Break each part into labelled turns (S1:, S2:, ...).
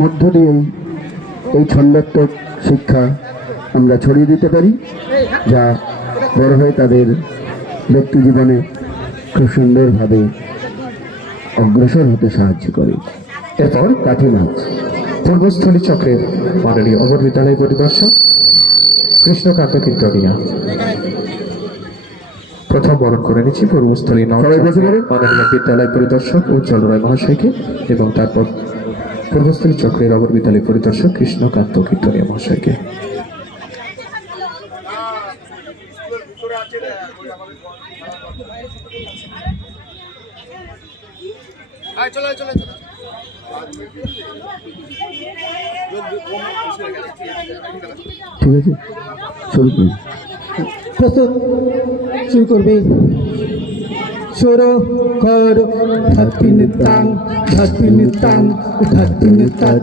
S1: মধ্য দিয়েই এই ছন্দাত্মক শিক্ষা আমরা ছড়িয়ে দিতে পারি, যা বড় হয়ে তাদের ব্যক্তি জীবনে খুব সুন্দরভাবে অগ্রসর হতে সাহায্য করে
S2: এরপর
S1: কাঠি নাচ
S2: পূর্বস্থলী চক্রের মাননীয় অমর বিদ্যালয় পরিদর্শক কৃষ্ণকান্ত কীর্তনিয়া প্রথম বরণ করে নিচ্ছি, পূর্বস্থলী
S1: পড়ুন।
S2: মাননীয় বিদ্যালয় পরিদর্শক উজ্জ্বল রায় মহাশয়কে এবং তারপর পূর্বস্থলী চক্রের অমর বিদ্যালয় পরিদর্শক কৃষ্ণকান্ত কীর্তনিয়া মহাশয়কে।
S1: ঠিক আছে শুরু করুন
S3: প্রস্তুত। শুরু করবে। সরো কর ধাতিন তাং ধাতিন তাং ধাতিন তাক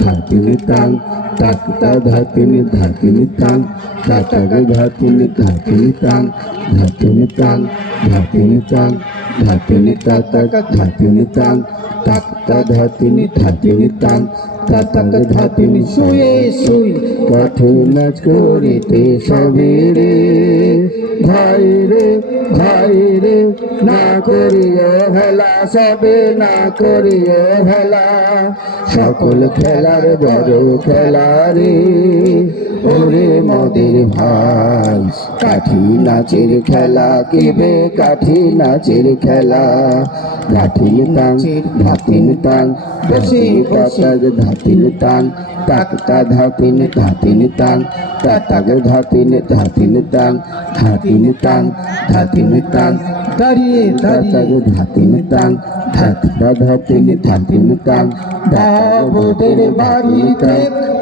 S3: ধাতিন তাং তাক তা ধাতিন ধাতিন তাং তাক ধাতিন ধাতিন তাং ধাতিন তাং ধাতিন তাং ধাতিন তা তাক ধাতিন তাং তাক তা ধাতিন ধাতিন তাং তা তাক ধাতিন শুয়ে শুই কাঠে নাচ করিতে সবেরে ভাই রে না করিও হেলা সবে না করিও হেলা সকল খেলার বড় খেলা রে ওরে মদের ভাই কাঠি নাচের খেলা কেবে কাঠি নাচের খেলা? কাঠিন তাং ধাতিন তাং বসে পাতাগ ধাতিন তাং তাকতা ধাতিন ধাতিন তাং তাতাগ ধাতিন ধাতিন তাং ধাতিন তাং ধাতিন তাং দাঁড়িয়ে দাঁড়িয়ে। ধাতিন তাং ধাতটা ধাতিন ধাতিন তাং বাবুদের বাড়িতে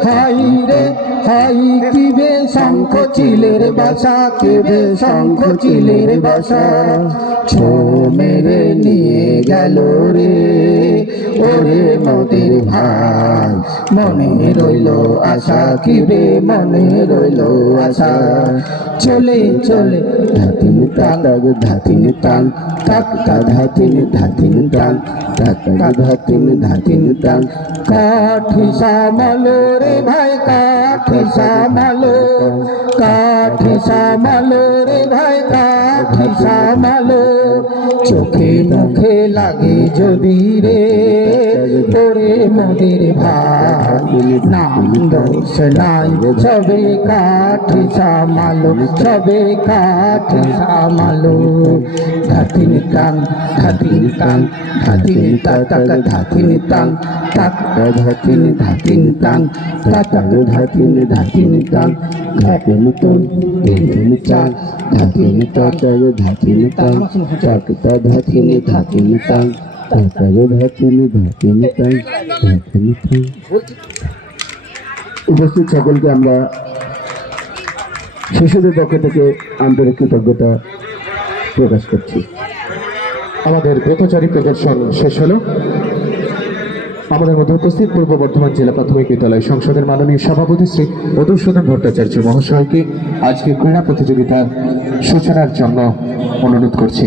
S3: হাই রে হাই কিবে শঙ্খ চিলের বাসা কেবে শঙ্খ চিলের বাসা ছো মেরে নিয়ে গেল রে। ওরে মোদের ভাই মনে রইল আশা কিবে মনে রইল আশা। চলে চলে ধাতিন তাং ধাতিন তাং তাকতা ধাতিন ধাতিন তাং তাকতা ধাতিন ধাতিন তাং কাঠি সামালো রে ভাই, কাঠি সামালো। কাঠি সামালো রে ভাই, কাঠি সামালো। চোখে মুখে লাগে যদি রে তোরে মোদের ভাই নাম দোষ নাই সবে কাঠি সামালো সবে কাঠি সামালো ধাতিন তাং ধাতিন তাং ধাতিন তাক ধাতিন তাং তাক ধাতিন ধাতিন তাং তাক ধাতিন ধাতিন তাং ধাতিন তাং ধাতিন তাং ধাতিন তাক ধাতিন তাং
S1: উপস্থিত সকলকে আমরা শিশুদের পক্ষ থেকে আন্তরিক কৃতজ্ঞতা প্রকাশ করছি।
S2: আমাদের ব্রতচারী প্রদর্শন শেষ হলো। আমাদের মধ্যে উপস্থিত পূর্ব বর্ধমান জেলা প্রাথমিক বিদ্যালয় সংসদের মাননীয় সভাপতি শ্রী মধুসূদন ভট্টাচার্য মহাশয়কে আজকে ক্রীড়া প্রতিযোগিতার সূচনার জন্য অনুরোধ করছি।